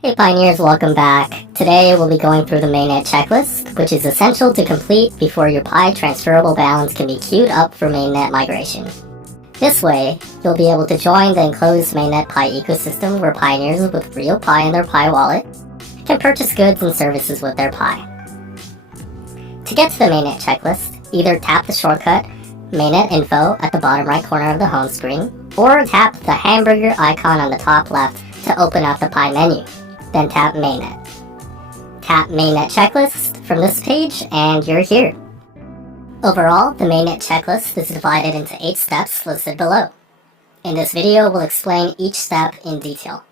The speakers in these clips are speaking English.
Hey Pioneers, welcome back. Today we'll be going through the mainnet checklist, which is essential to complete before your Pi transferable balance can be queued up for mainnet migration. This way, you'll be able to join the enclosed mainnet Pi ecosystem where Pioneers with real Pi in their Pi wallet can purchase goods and services with their Pi. To get to the mainnet checklist, either tap the shortcut mainnet info at the bottom right corner of the home screen, or tap the hamburger icon on the top left to open up the Pi menu. Then tap mainnet. Tap mainnet checklist from this page and you're here. Overall, the mainnet checklist is divided into 8 steps listed below. In this video, we'll explain each step in detail.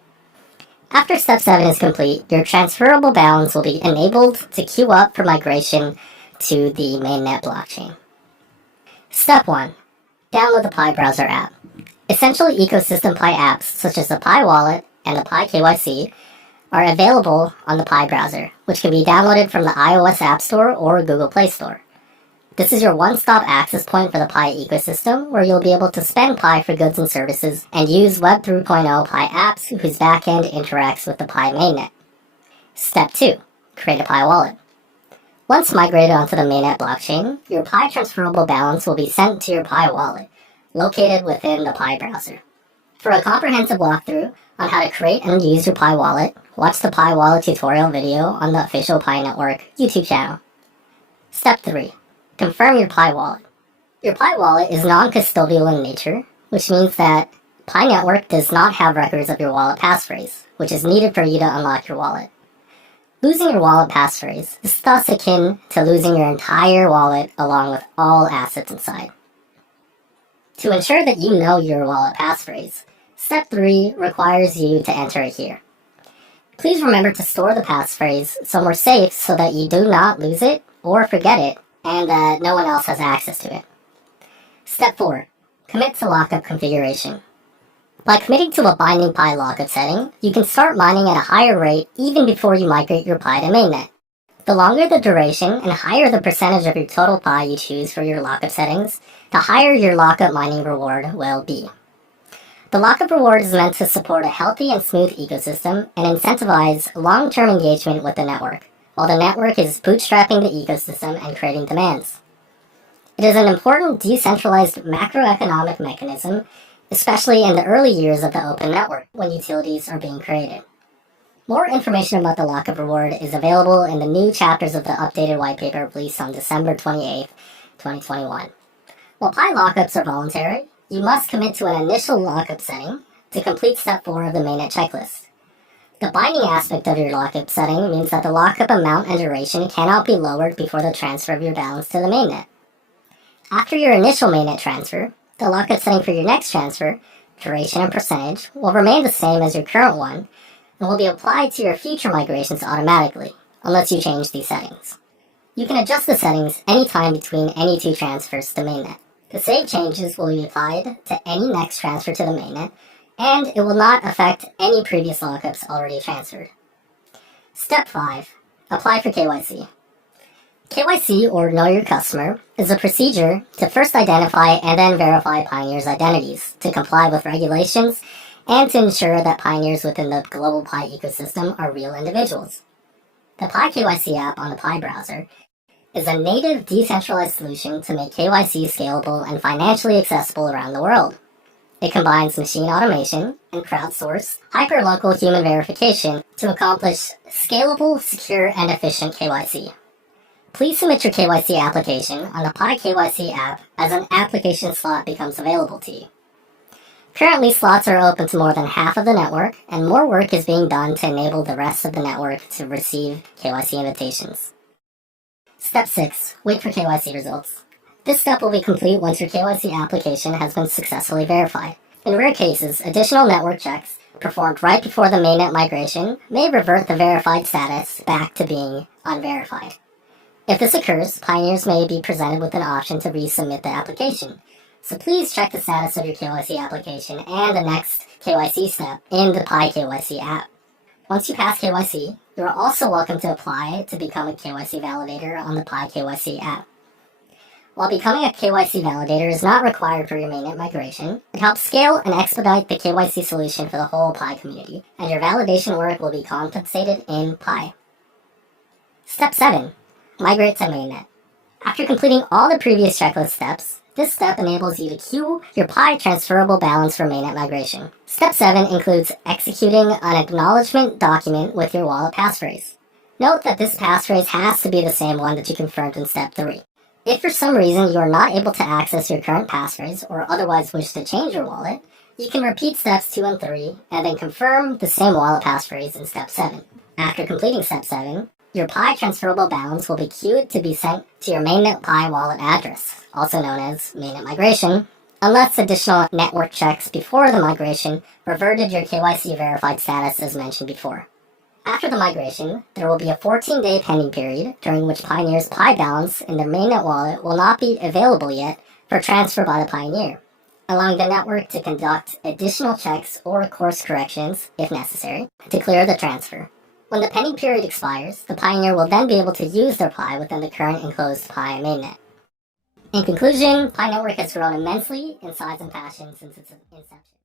After step 7 is complete, your transferable balance will be enabled to queue up for migration to the mainnet blockchain. Step 1. Download the Pi browser app. Essential ecosystem Pi apps such as the Pi wallet and the Pi KYC are available on the Pi browser, which can be downloaded from the iOS App Store or Google Play Store. This is your one-stop access point for the Pi ecosystem, where you'll be able to spend Pi for goods and services and use Web 3.0 Pi apps whose backend interacts with the Pi mainnet. Step 2. Create a Pi wallet. Once migrated onto the mainnet blockchain, your Pi transferable balance will be sent to your Pi wallet, located within the Pi browser. For a comprehensive walkthrough on how to create and use your Pi wallet, watch the Pi wallet tutorial video on the official Pi Network YouTube channel. Step 3. Confirm your Pi wallet. Your Pi wallet is non-custodial in nature, which means that Pi Network does not have records of your wallet passphrase, which is needed for you to unlock your wallet. Losing your wallet passphrase is thus akin to losing your entire wallet along with all assets inside. To ensure that you know your wallet passphrase, Step 3 requires you to enter it here. Please remember to store the passphrase somewhere safe so that you do not lose it or forget it and that no one else has access to it. Step 4. Commit to lockup configuration. By committing to a binding Pi lockup setting, you can start mining at a higher rate even before you migrate your Pi to mainnet. The longer the duration and higher the percentage of your total Pi you choose for your lockup settings, the higher your lockup mining reward will be. The lockup reward is meant to support a healthy and smooth ecosystem and incentivize long-term engagement with the network, while the network is bootstrapping the ecosystem and creating demands. It is an important decentralized macroeconomic mechanism, especially in the early years of the open network when utilities are being created. More information about the lockup reward is available in the new chapters of the updated white paper released on December 28, 2021. While Pi lockups are voluntary, you must commit to an initial lockup setting to complete step 4 of the mainnet checklist. The binding aspect of your lockup setting means that the lockup amount and duration cannot be lowered before the transfer of your balance to the mainnet. After your initial mainnet transfer, the lockup setting for your next transfer, duration and percentage, will remain the same as your current one and will be applied to your future migrations automatically, unless you change these settings. You can adjust the settings anytime between any 2 transfers to mainnet. The save changes will be applied to any next transfer to the mainnet, and it will not affect any previous lockups already transferred. Step 5. Apply for KYC. KYC, or Know Your Customer, is a procedure to first identify and then verify Pioneers' identities to comply with regulations and to ensure that Pioneers within the global Pi ecosystem are real individuals. The Pi KYC app on the Pi browser is a native decentralized solution to make KYC scalable and financially accessible around the world. It combines machine automation and crowdsourced, hyperlocal human verification to accomplish scalable, secure, and efficient KYC. Please submit your KYC application on the Pi KYC app as an application slot becomes available to you. Currently, slots are open to more than half of the network, and more work is being done to enable the rest of the network to receive KYC invitations. Step 6. Wait for KYC results. This step will be complete once your KYC application has been successfully verified. In rare cases, additional network checks performed right before the mainnet migration may revert the verified status back to being unverified. If this occurs, Pioneers may be presented with an option to resubmit the application. So please check the status of your KYC application and the next KYC step in the Pi KYC app. Once you pass KYC, you are also welcome to apply to become a KYC validator on the Pi KYC app. While becoming a KYC validator is not required for your mainnet migration, it helps scale and expedite the KYC solution for the whole Pi community, and your validation work will be compensated in Pi. Step 7. Migrate to mainnet. After completing all the previous checklist steps, this step enables you to queue your Pi transferable balance for mainnet migration. Step 7 includes executing an acknowledgement document with your wallet passphrase. Note that this passphrase has to be the same one that you confirmed in Step 3. If for some reason you are not able to access your current passphrase or otherwise wish to change your wallet, you can repeat steps 2 and 3 and then confirm the same wallet passphrase in Step 7. After completing Step 7, your Pi transferable balance will be queued to be sent to your mainnet Pi wallet address, also known as mainnet migration, unless additional network checks before the migration reverted your KYC verified status as mentioned before. After the migration, there will be a 14-day pending period during which Pioneer's Pi balance in their mainnet wallet will not be available yet for transfer by the Pioneer, allowing the network to conduct additional checks or course corrections, if necessary, to clear the transfer. When the pending period expires, the Pioneer will then be able to use their Pi within the current enclosed Pi mainnet. In conclusion, Pi Network has grown immensely in size and fashion since its inception.